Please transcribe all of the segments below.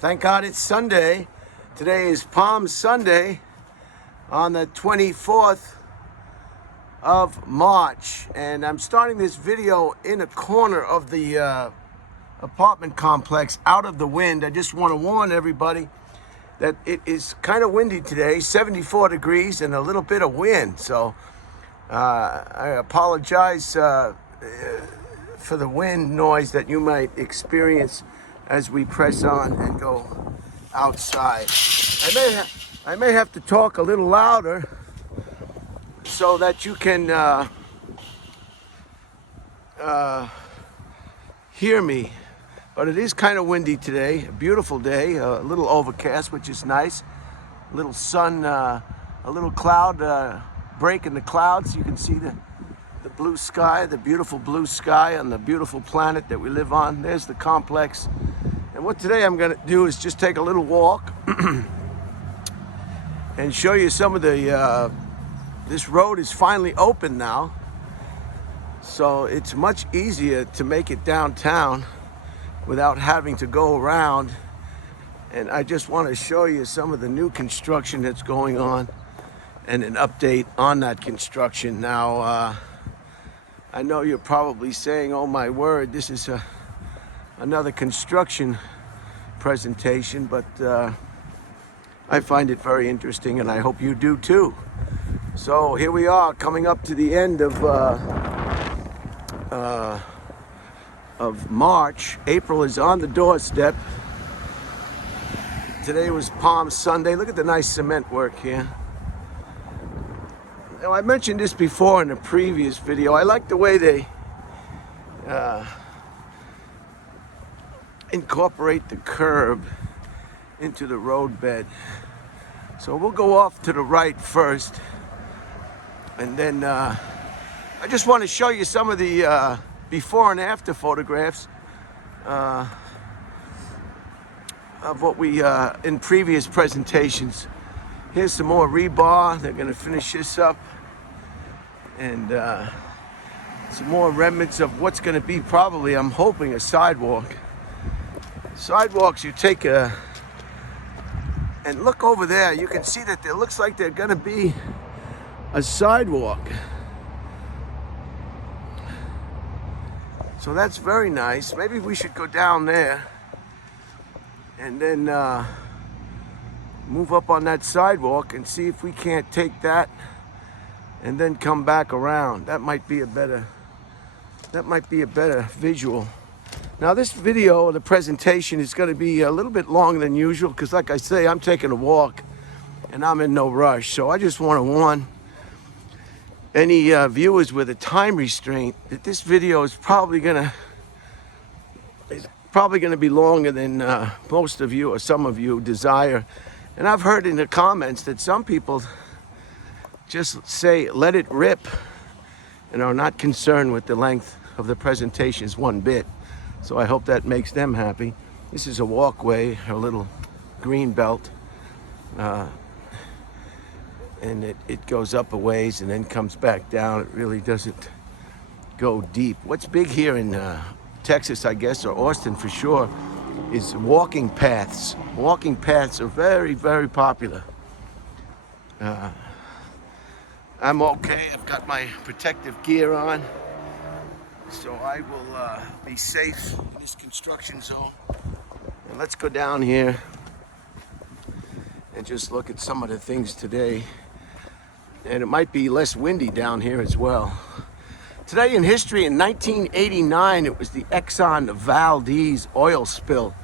Thank God it's Sunday. Today is Palm Sunday on the 24th of March. And I'm starting this video in a corner of the apartment complex out of the wind. I just want to warn everybody that it is kind of windy today, 74 degrees and a little bit of wind. So I apologize for the wind noise that you might experience as we press on and go outside. I may have to talk a little louder so that you can hear me. But it is kind of windy today. A beautiful day, a little overcast, which is nice. A little sun, a little cloud break in the clouds. You can see the blue sky, the beautiful blue sky on the beautiful planet that we live on. There's the complex. And what today I'm going to do is just take a little walk and show you some of the, this road is finally open now. So it's much easier to make it downtown without having to go around. And I just want to show you some of the new construction that's going on and an update on that construction. Now, I know you're probably saying, oh my word, this is another construction presentation, but I find it very interesting and I hope you do too. So here we are coming up to the end of March. April is on the doorstep. Today was Palm Sunday. Look at the nice cement work here. Now, I mentioned this before in a previous video. I like the way they incorporate the curb into the roadbed. So we'll go off to the right first, and then I just want to show you some of the before and after photographs of what we in previous presentations. Here's some more rebar. They're going to finish this up, and some more remnants of what's going to be probably, I'm hoping, a sidewalk. Sidewalks, you take and look over there, you can see that it looks like they're going to be a sidewalk. So that's very nice. Maybe we should go down there and then move up on that sidewalk and see if we can't take that and then come back around. That might be a better visual. Now this video, the presentation, is going to be a little bit longer than usual because, like I say, I'm taking a walk and I'm in no rush. So I just want to warn any viewers with a time restraint that this video is probably going to be longer than most of you or some of you desire. And I've heard in the comments that some people just say, let it rip, and are not concerned with the length of the presentations one bit. So I hope that makes them happy. This is a walkway, a little green belt. And it goes up a ways and then comes back down. It really doesn't go deep. What's big here in Texas, I guess, or Austin for sure, is walking paths. Walking paths are very, very popular. I'm okay. I've got my protective gear on, so I will be safe in this construction zone. And let's go down here and just look at some of the things today. And it might be less windy down here as well. Today in history, in 1989, it was the Exxon Valdez oil spill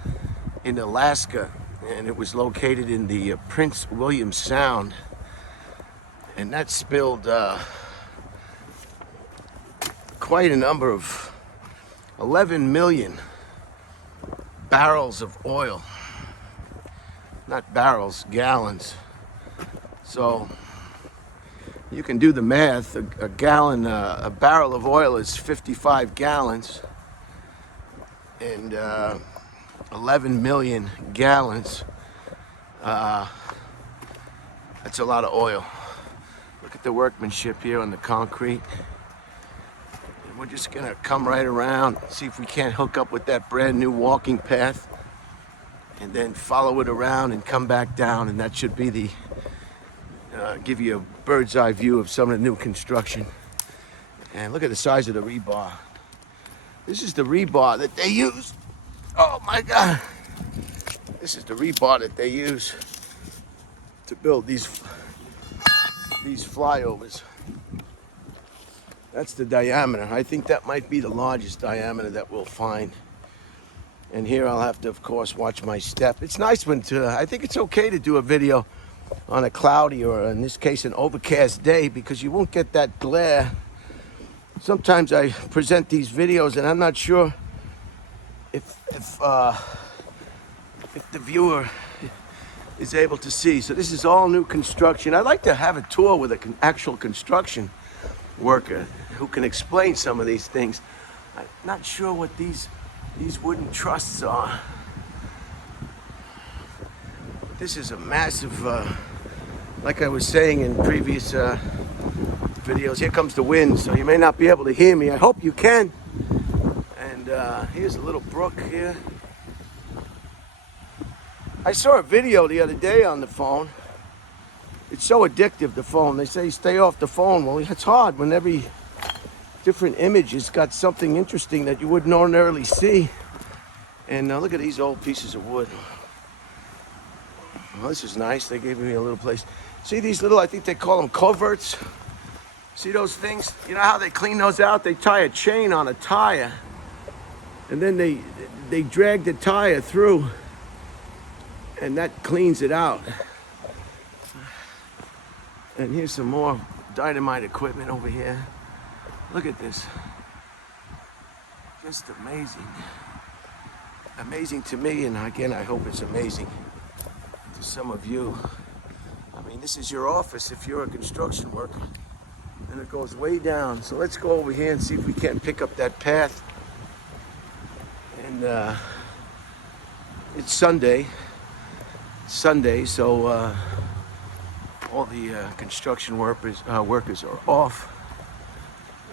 in Alaska, and it was located in the Prince William Sound. And that spilled quite a number of 11 million barrels of oil. Not barrels, gallons. So you can do the math. A gallon, a barrel of oil is 55 gallons, and 11 million gallons. That's a lot of oil. Look at the workmanship here on the concrete. And we're just gonna come right around, see if we can't hook up with that brand new walking path and then follow it around and come back down, and that should be the give you a bird's eye view of some of the new construction. And look at the size of the rebar. This is the rebar that they use. Oh my God. This is the rebar that they use to build these flyovers. That's the diameter. I think that might be the largest diameter that we'll find. And here I'll have to, of course, watch my step. It's nice when I think it's okay to do a video on a cloudy, or in this case, an overcast day, because you won't get that glare. Sometimes I present these videos and I'm not sure if the viewer is able to see. So this is all new construction. I'd like to have a tour with an actual construction worker who can explain some of these things. I'm not sure what these wooden trusses are. This is a massive, like I was saying in previous videos, here comes the wind, so you may not be able to hear me. I hope you can. And here's a little brook here. I saw a video the other day on the phone. It's so addictive, the phone. They say stay off the phone. Well, it's hard when every different image has got something interesting that you wouldn't ordinarily see. And look at these old pieces of wood. Well, this is nice. They gave me a little place. See these little, I think they call them coverts. See those things? You know how they clean those out? They tie a chain on a tire, and then they drag the tire through, and that cleans it out. And here's some more dynamite equipment over here. Look at this. Just amazing. Amazing to me, and again, I hope it's amazing to some of you. I mean, this is your office if you're a construction worker. And it goes way down. So let's go over here and see if we can't pick up that path. And it's Sunday. So all the construction workers are off,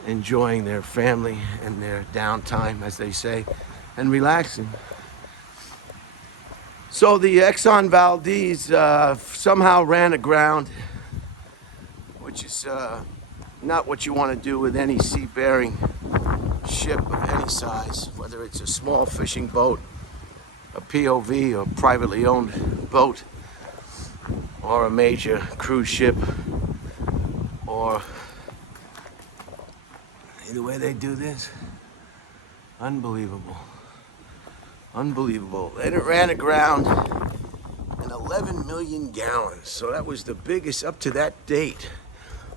enjoying their family and their downtime, as they say, and relaxing. So the Exxon Valdez somehow ran aground, which is not what you want to do with any sea-bearing ship of any size, whether it's a small fishing boat, a POV, or privately owned boat, or a major cruise ship, or the way they do this. Unbelievable. Unbelievable. And it ran aground in 11 million gallons. So that was the biggest, up to that date,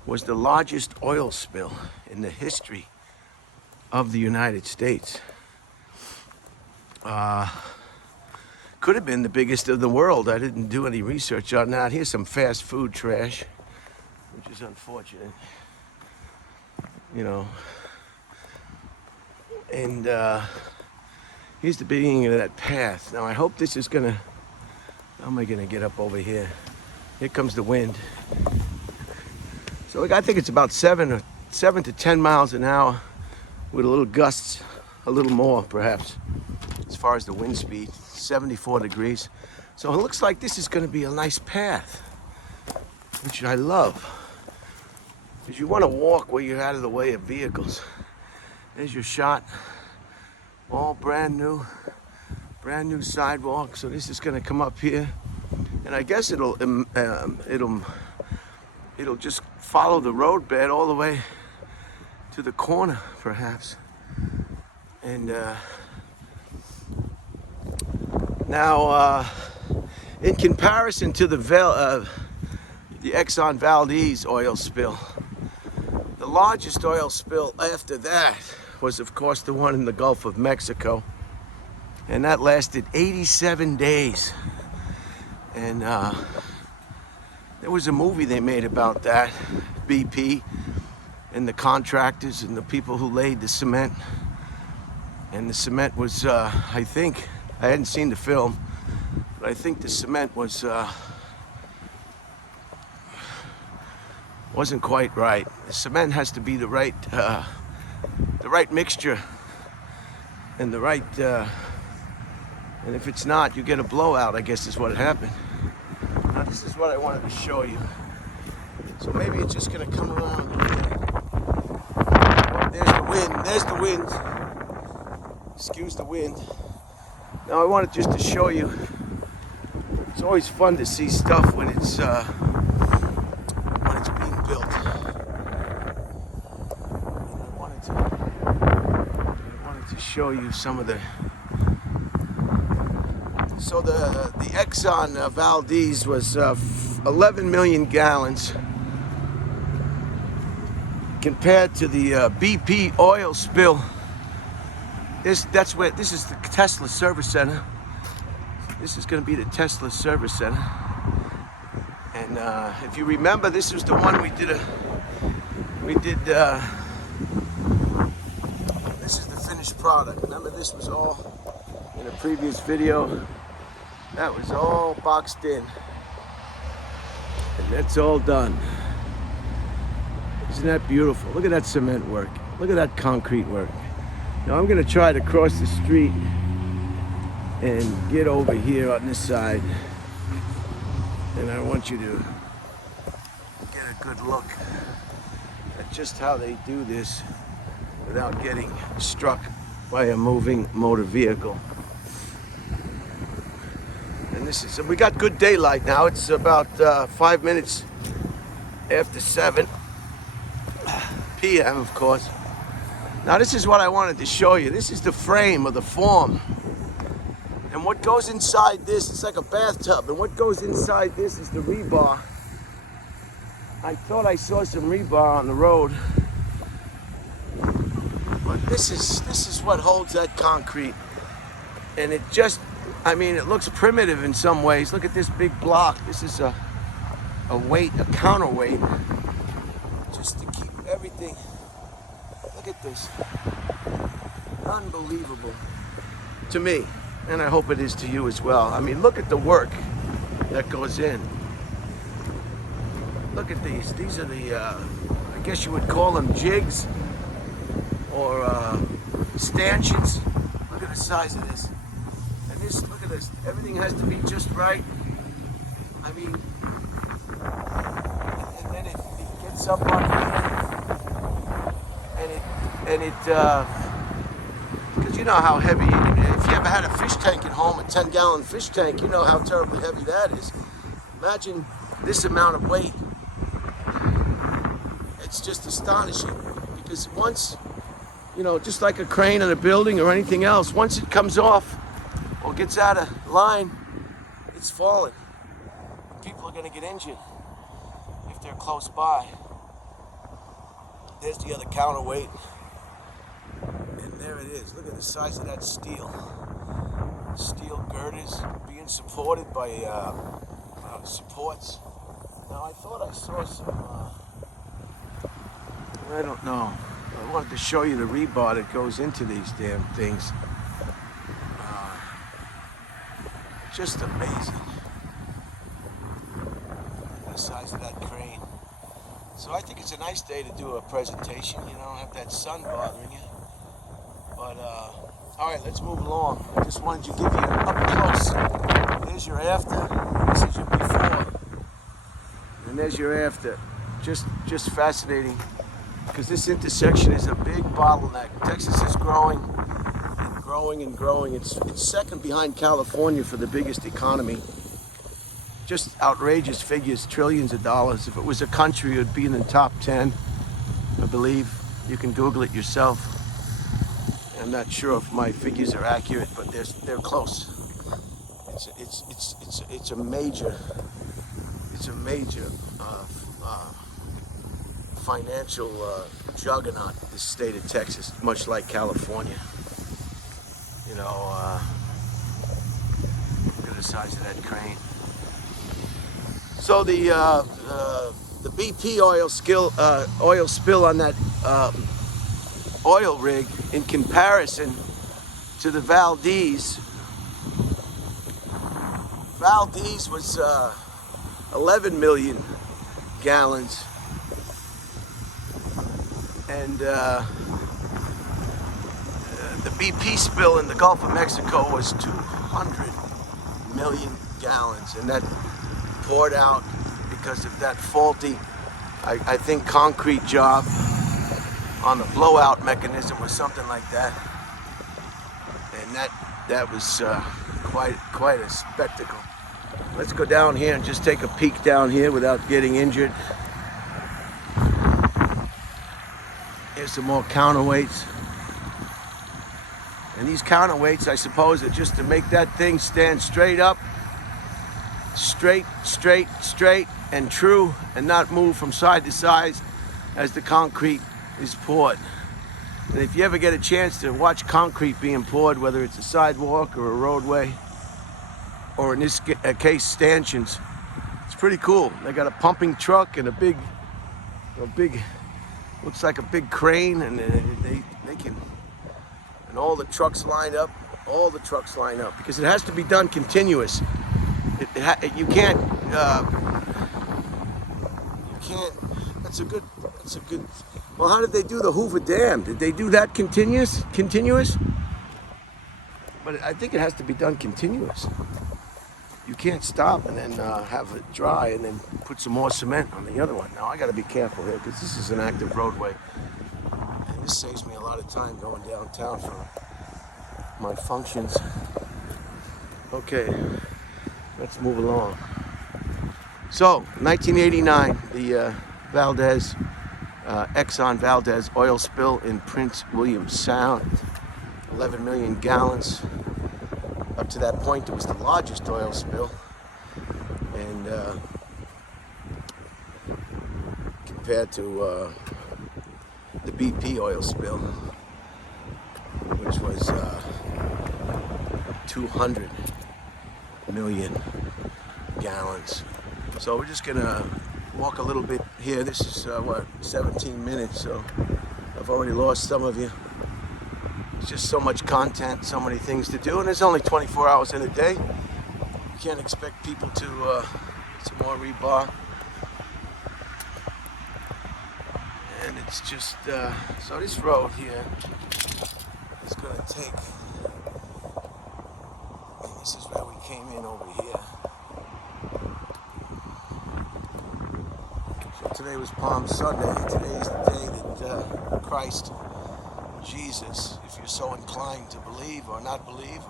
was the largest oil spill in the history of the United States. Could have been the biggest of the world. I didn't do any research on that. Here's some fast food trash, which is unfortunate. You know. And here's the beginning of that path. Now I hope this is gonna, how am I gonna get up over here? Here comes the wind. So I think it's about 7 to 10 miles an hour with a little gusts, a little more perhaps, as far as the wind speed, 74 degrees. So it looks like this is gonna be a nice path, which I love. Because you wanna walk where you're out of the way of vehicles. There's your shot, all brand new sidewalk. So this is gonna come up here, and I guess it'll just follow the roadbed all the way to the corner, perhaps. And now, in comparison to the Exxon Valdez oil spill, the largest oil spill after that was, of course, the one in the Gulf of Mexico, and that lasted 87 days. And there was a movie they made about that, BP, and the contractors and the people who laid the cement. And the cement was, I think, I hadn't seen the film, but I think the cement was wasn't quite right. The cement has to be the right mixture and the right And if it's not, you get a blowout, I guess is what happened. Now this is what I wanted to show you. So maybe it's just gonna come around here. Oh, there's the wind. Excuse the wind. Now I wanted just to show you, it's always fun to see stuff when it's being built. I wanted to show you some of the. So the Exxon Valdez was 11 million gallons compared to the BP oil spill. This is the Tesla service center. This is going to be the Tesla service center. And if you remember, this was the one this is the finished product. Remember, this was all in a previous video. That was all boxed in. And that's all done. Isn't that beautiful? Look at that cement work. Look at that concrete work. Now I'm going to try to cross the street and get over here on this side. And I want you to get a good look at just how they do this without getting struck by a moving motor vehicle. And this is, we got good daylight now. It's about 5 minutes after 7 p.m. of course. Now this is what I wanted to show you. This is the frame or the form. And what goes inside this, it's like a bathtub. And what goes inside this is the rebar. I thought I saw some rebar on the road. But this is what holds that concrete. And it just, I mean, it looks primitive in some ways. Look at this big block. This is a weight, a counterweight. Just to keep everything. Look at this. Unbelievable to me, and I hope it is to you as well. I mean, look at the work that goes in. Look at these. These are the, I guess you would call them jigs or stanchions. Look at the size of this. And this, look at this. Everything has to be just right. I mean, and then it gets up on here. And it, because you know how heavy, if you ever had a fish tank at home, a 10-gallon fish tank, you know how terribly heavy that is. Imagine this amount of weight. It's just astonishing, because once, you know, just like a crane in a building or anything else, once it comes off or gets out of line, it's falling. People are going to get injured if they're close by. There's the other counterweight. And there it is. Look at the size of that steel. Steel girders being supported by supports. Now I thought I saw some, I don't know. I wanted to show you the rebar that goes into these damn things. Just amazing. The size of that crane. So I think it's a nice day to do a presentation. You don't have that sun bothering you. But, all right, let's move along. I just wanted to give you up close. There's your after. This is your before. And there's your after. Just fascinating. Because this intersection is a big bottleneck. Texas is growing and growing and growing. It's second behind California for the biggest economy. Just outrageous figures, trillions of dollars. If it was a country, it would be in the top 10, I believe. You can Google it yourself. I'm not sure if my figures are accurate, but they're close. It's a major financial juggernaut, this state of Texas, much like California. You know, look at the size of that crane. So the BP oil spill on that oil rig, in comparison to the Valdez was 11 million gallons, and the BP spill in the Gulf of Mexico was 200 million gallons, and that poured out because of that faulty, I think, concrete job on the blowout mechanism or something like that. And that was quite a spectacle. Let's go down here and just take a peek down here without getting injured. Here's some more counterweights. And these counterweights, I suppose, are just to make that thing stand straight up, straight, and true, and not move from side to side as the concrete is poured. And if you ever get a chance to watch concrete being poured, whether it's a sidewalk or a roadway, or in this case, stanchions, it's pretty cool. They got a pumping truck and a big, looks like a big crane, and they can, and all the trucks line up, because it has to be done continuous. You can't, that's a good, well, how did they do the Hoover Dam? Did they do that continuous? But I think it has to be done continuous. You can't stop and then have it dry and then put some more cement on the other one. Now I got to be careful here because this is an active roadway, and this saves me a lot of time going downtown for my functions. Okay, let's move along. So, 1989, the Exxon Valdez oil spill in Prince William Sound, 11 million gallons. Up to that point, it was the largest oil spill, and compared to the BP oil spill, which was 200 million gallons. So we're just gonna walk a little bit here. This is 17 minutes, so I've already lost some of you. It's just so much content, so many things to do, and there's only 24 hours in a day. You can't expect people to get some more rebar. And it's just, so this road here is gonna take, and this is where we came in over here. So today was Palm Sunday. Today is the day that Christ, Jesus, if you're so inclined to believe or not believe,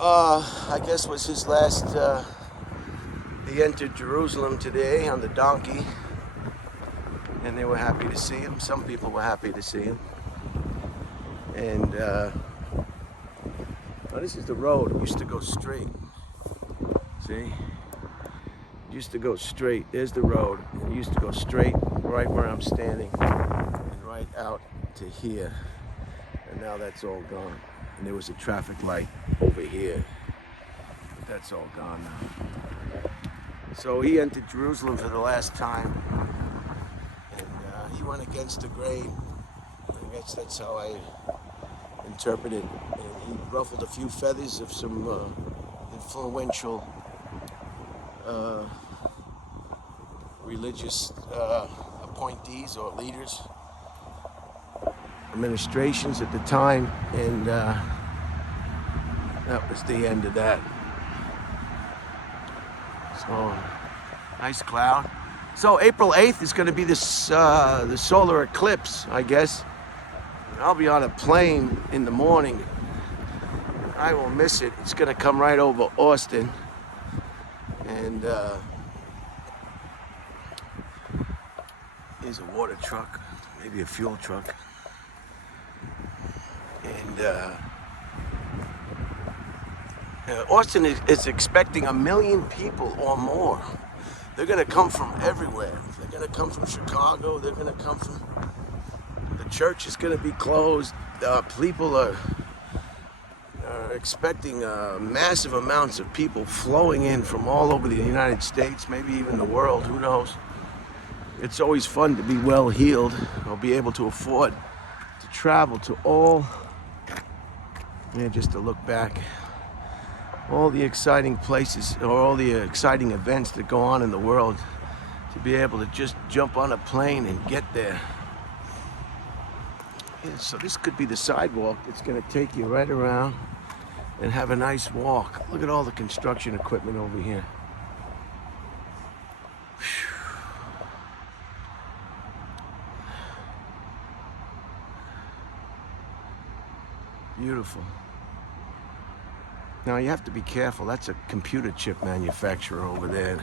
I guess was his last, he entered Jerusalem today on the donkey, and they were happy to see him. Some people were happy to see him. And well, this is the road. It used to go straight. See? It used to go straight. There's the road. It used to go straight right where I'm standing and right out to here. And now that's all gone. And there was a traffic light over here. But that's all gone now. So he entered Jerusalem for the last time. And he went against the grain. I guess that's how I interpret it. And he ruffled a few feathers of some influential religious appointees or leaders, administrations at the time, and that was the end of that. So, nice cloud. So April 8th is going to be this the solar eclipse, I guess. I'll be on a plane in the morning. I will miss it. It's going to come right over Austin. And here's a water truck, maybe a fuel truck. And Austin is expecting 1 million people or more. They're going to come from everywhere. They're going to come from Chicago. They're going to come from, the church is going to be closed. People are expecting massive amounts of people flowing in from all over the United States, maybe even the world, who knows. It's always fun to be well heeled or be able to afford to travel to all, just to look back, all the exciting places or all the exciting events that go on in the world, to be able to just jump on a plane and get there. So this could be the sidewalk that's going to take you right around and have a nice walk. Look at all the construction equipment over here. Beautiful. Now you have to be careful. That's a computer chip manufacturer over there.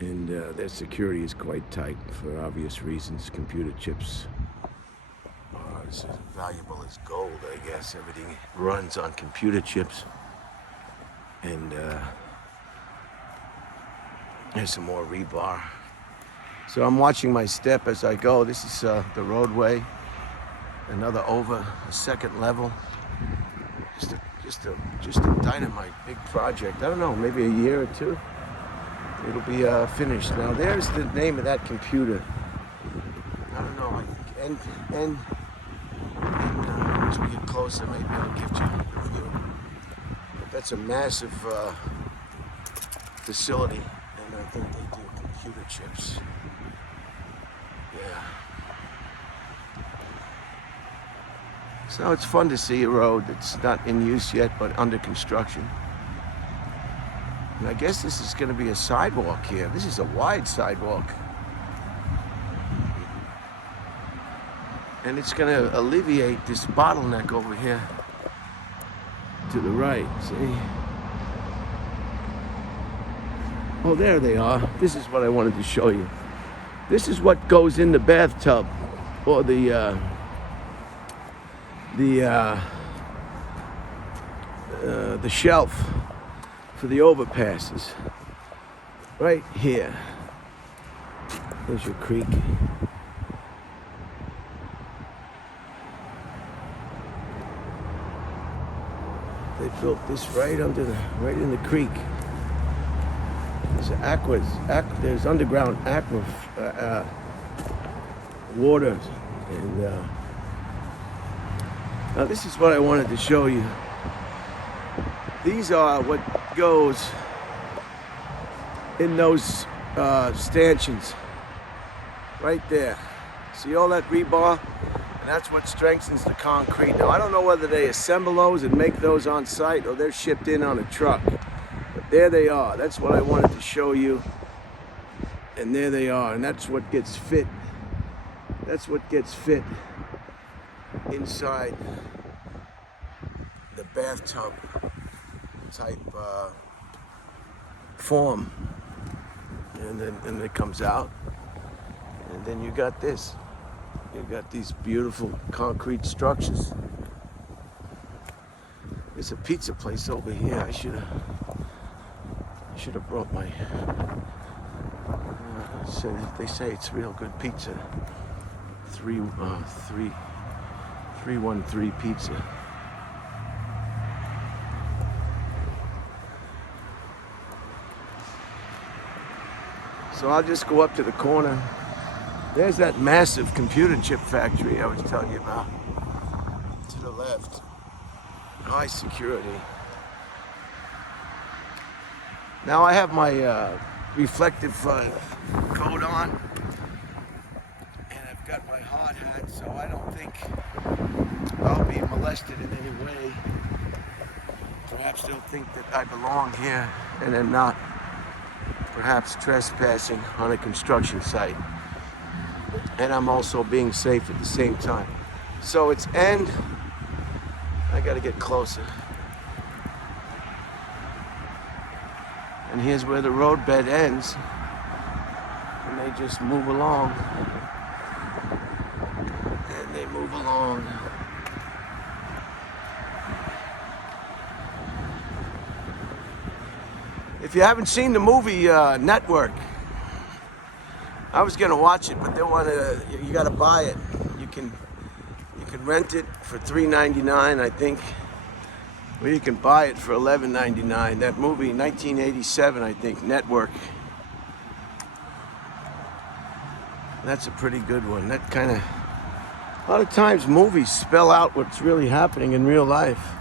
And their security is quite tight for obvious reasons. Computer chips are as valuable as gold, I guess. Everything runs on computer chips. And there's some more rebar. So I'm watching my step as I go. This is the roadway. Another over a second level. Just a dynamite big project. I don't know, maybe a year or two. It'll be finished. Now there's the name of that computer. I don't know. And as we get closer, maybe I'll give you a view. But that's a massive facility, and I think they do computer chips. Yeah. So it's fun to see a road that's not in use yet, but under construction. And I guess this is going to be a sidewalk here. This is a wide sidewalk. And it's going to alleviate this bottleneck over here to the right, see? Oh, there they are. This is what I wanted to show you. This is what goes in the bathtub, or the shelf for the overpasses. Right here. There's your creek. They built this right in the creek. There's underground water, and now this is what I wanted to show you. These are what goes in those stanchions right there. See all that rebar? And that's what strengthens the concrete. Now I don't know whether they assemble those and make those on site or they're shipped in on a truck. But there they are. That's what I wanted to show you. And there they are. And that's what gets fit. That's what gets fit inside the bathtub type form. And then it comes out. And then you got this. You got these beautiful concrete structures. There's a pizza place over here. I should have brought my. They say it's real good pizza. 313 pizza. So I'll just go up to the corner. There's that massive computer chip factory I was telling you about. To the left. High security. Now I have my reflective coat on. And I've got my hard hat, so I don't think I'll be molested in any way. Perhaps they'll think that I belong here and I'm not. Perhaps trespassing on a construction site. And I'm also being safe at the same time. So it's end. I gotta get closer. And here's where the roadbed ends. And they just move along. And they move along. If you haven't seen the movie Network, I was gonna watch it, but you gotta buy it. You can rent it for $3.99, I think, or you can buy it for $11.99. That movie, 1987, I think, Network. That's a pretty good one. That kind of, a lot of times movies spell out what's really happening in real life.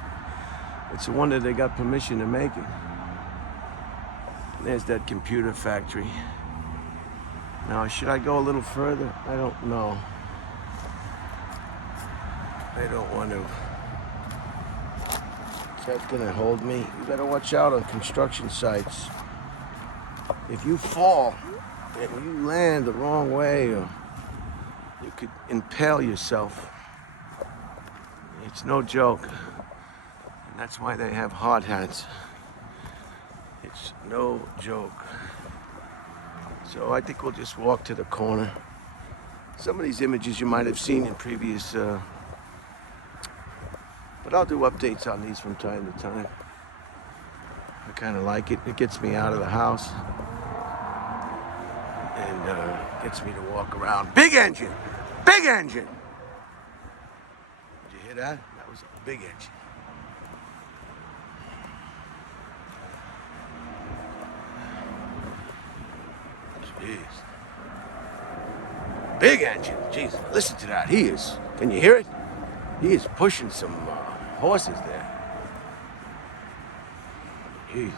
It's a wonder they got permission to make it. There's that computer factory. Now, should I go a little further? I don't know. I don't want to. That's gonna hold me. You better watch out on construction sites. If you fall and you land the wrong way, or you could impale yourself. It's no joke. And that's why they have hard hats. It's no joke. So I think we'll just walk to the corner. Some of these images you might have seen in previous, but I'll do updates on these from time to time. I kind of like it. It gets me out of the house and gets me to walk around. Big engine! Big engine! Did you hear that? That was a big engine. Jeez. Big engine. Jeez, listen to that. He is. Can you hear it? He is pushing some horses there. Jeez.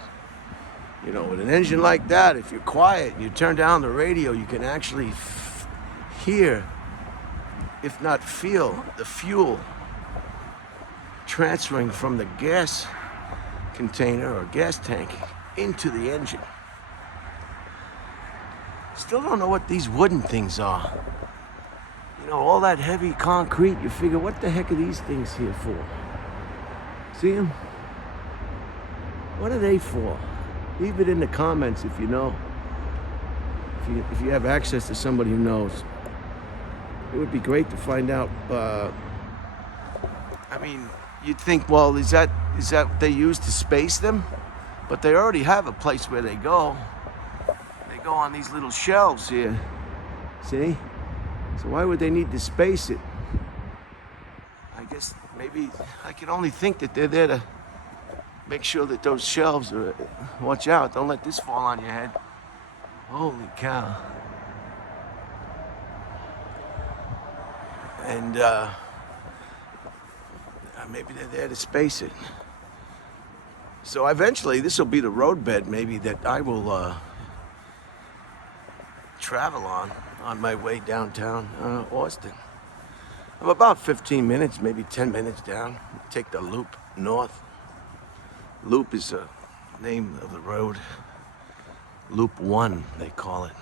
You know, with an engine like that, if you're quiet, you turn down the radio, you can actually hear, if not feel, the fuel transferring from the gas container or gas tank into the engine. Still don't know what these wooden things are. You know, all that heavy concrete, you figure, what the heck are these things here for? See them? What are they for? Leave it in the comments if you know. If you have access to somebody who knows. It would be great to find out. I mean, you'd think, well, is that what they use to space them? But they already have a place where they go. They go on these little shelves here. See? So why would they need to space it? I guess maybe I can only think that they're there to make sure that those shelves are, watch out, don't let this fall on your head. Holy cow. And maybe they're there to space it. So eventually this will be the roadbed maybe that I will travel on my way downtown Austin. I'm about 15 minutes, maybe 10 minutes down. Take the loop north. Loop is the name of the road. Loop 1, they call it.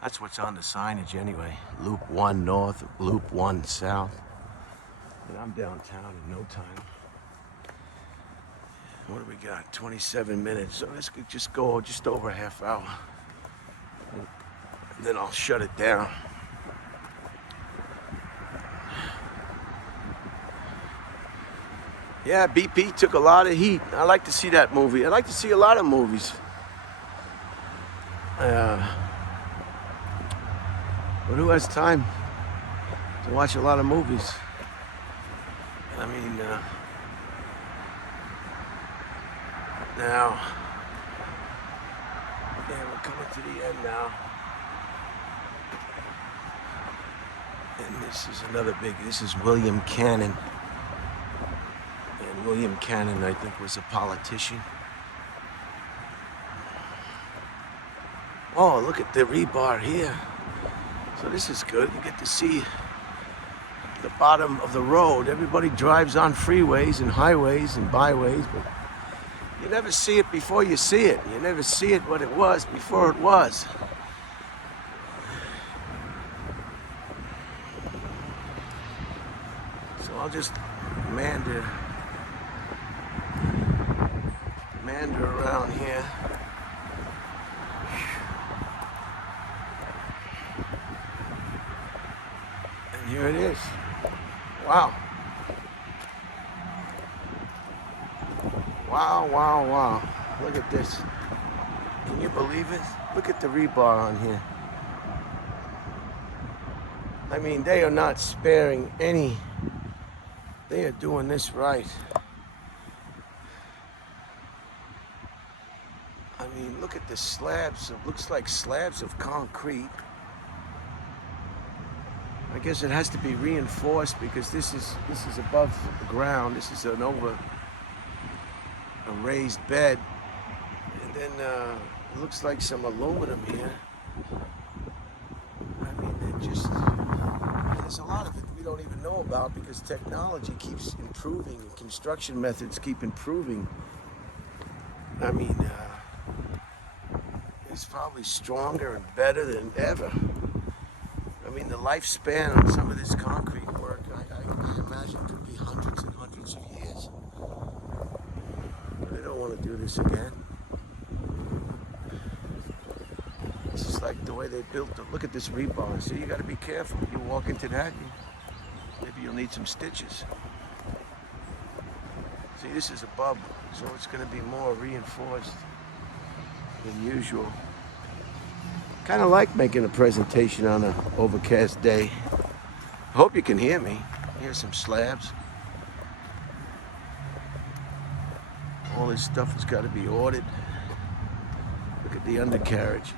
That's what's on the signage anyway. Loop 1 north, Loop 1 south. And I'm downtown in no time. What do we got? 27 minutes. So this could just go just over a half hour. And then I'll shut it down. Yeah, BP took a lot of heat. I like to see that movie. I like to see a lot of movies. But who has time to watch a lot of movies? I mean, now, yeah, we're coming to the end now. And this is another big, this is William Cannon. And William Cannon, I think, was a politician. Oh, look at the rebar here. So this is good. You get to see the bottom of the road. Everybody drives on freeways and highways and byways, but you never see it before you see it. You never see it what it was before it was. So I'll just meander around here. And here it is. Wow. Wow, wow, wow. Look at this. Can you believe it? Look at the rebar on here. I mean, they are not sparing any. They are doing this right. I mean, look at the slabs. It looks like slabs of concrete. I guess it has to be reinforced because this is above the ground. This is a raised bed. And then it looks like some aluminum here. I mean, there's a lot of it we don't even know about because technology keeps improving and construction methods keep improving. I mean, it's probably stronger and better than ever. I mean, the lifespan on some of this concrete work, I imagine could be hundreds and hundreds of years. But I don't want to do this again. It's just like the way they built it. Look at this rebar. So you got to be careful. You walk into that, maybe you'll need some stitches. See, this is a bubble, so it's going to be more reinforced than usual. Kind of like making a presentation on an overcast day. I hope you can hear me. Here's some slabs. All this stuff has got to be ordered. Look at the undercarriage.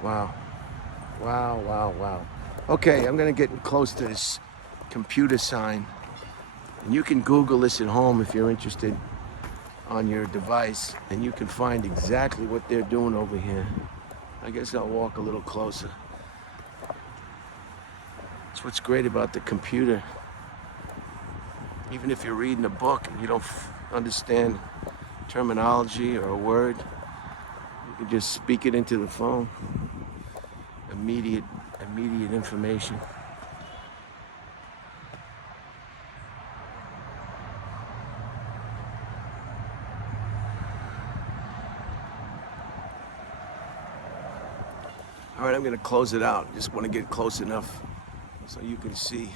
Wow. Wow, wow, wow. Okay, I'm gonna get close to this computer sign. And you can Google this at home if you're interested on your device, and you can find exactly what they're doing over here. I guess I'll walk a little closer. That's what's great about the computer. Even if you're reading a book and you don't understand terminology or a word, you can just speak it into the phone. Immediate information. All right, I'm going to close it out. Just want to get close enough so you can see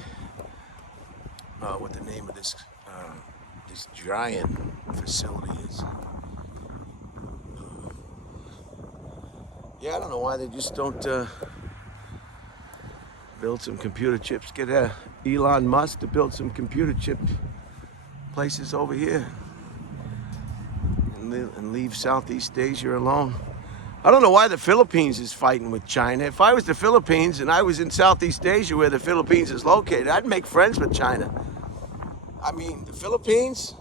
what the name of this giant facility is. Yeah, I don't know why they just don't build some computer chips. Get Elon Musk to build some computer chip places over here and leave Southeast Asia alone. I don't know why the Philippines is fighting with China. If I was the Philippines and I was in Southeast Asia where the Philippines is located, I'd make friends with China. I mean, the Philippines?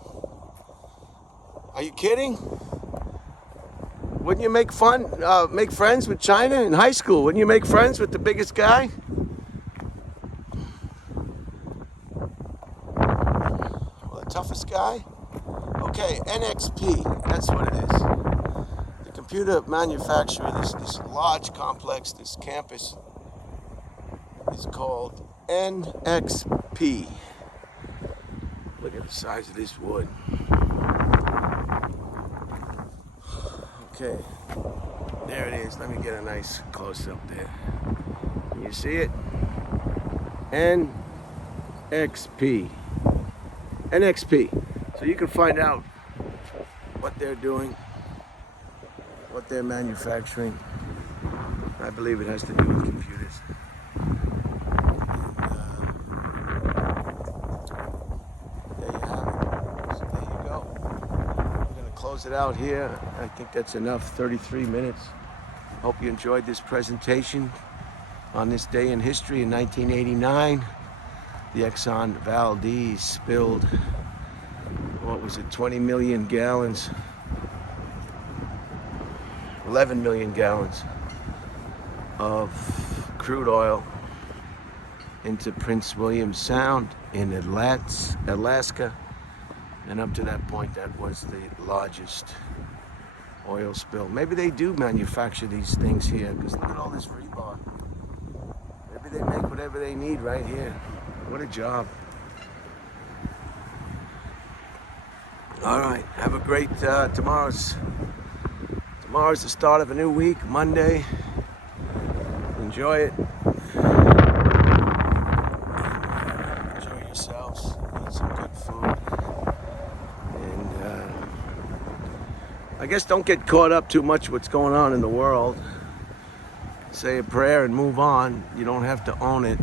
Are you kidding? Wouldn't you make friends with China in high school? Wouldn't you make friends with the biggest guy? Well, the toughest guy? Okay, NXP, that's what it is. The computer manufacturer, this large complex, this campus is called NXP. Look at the size of this wood. Okay, there it is. Let me get a nice close-up there. Can you see it? NXP. NXP. So you can find out what they're doing, what they're manufacturing. I believe it has to do with computers. There you have it. So there you go. I'm going to close it out here. I think that's enough, 33 minutes. Hope you enjoyed this presentation on this day in history in 1989. The Exxon Valdez spilled, what was it, 20 million gallons, 11 million gallons of crude oil into Prince William Sound in Alaska. And up to that point, that was the largest oil spill. Maybe they do manufacture these things here, because look at all this rebar. Maybe they make whatever they need right here. What a job. All right, have a great, tomorrow's the start of a new week, Monday. Enjoy it. Enjoy yourselves, eat some good food. And I guess don't get caught up too much what's going on in the world. Say a prayer and move on. You don't have to own it.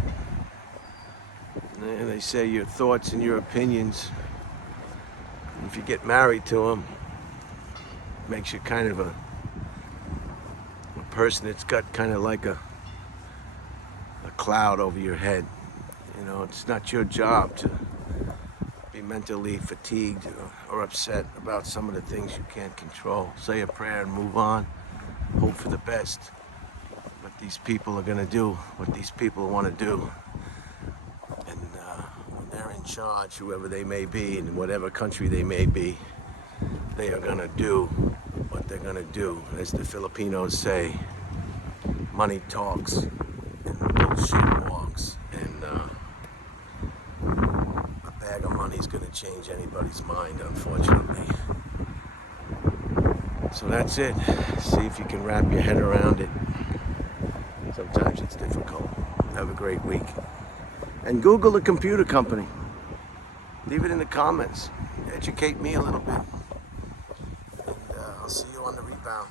And they say your thoughts and your opinions. If you get married to them, it makes you kind of a person that's got kind of like a cloud over your head. You know, it's not your job to be mentally fatigued or upset about some of the things you can't control. Say a prayer and move on. hope for the best. But these people are going to do what these people want to do. And when they're in charge, whoever they may be, in whatever country they may be, they are going to do what they're going to do. As the Filipinos say, money talks and bullshit walks. And a bag of money is going to change anybody's mind, unfortunately. So that's it. See if you can wrap your head around it. Sometimes it's difficult. Have a great week. And Google the computer company. Leave it in the comments. Educate me a little bit. And I'll see you on the rebound.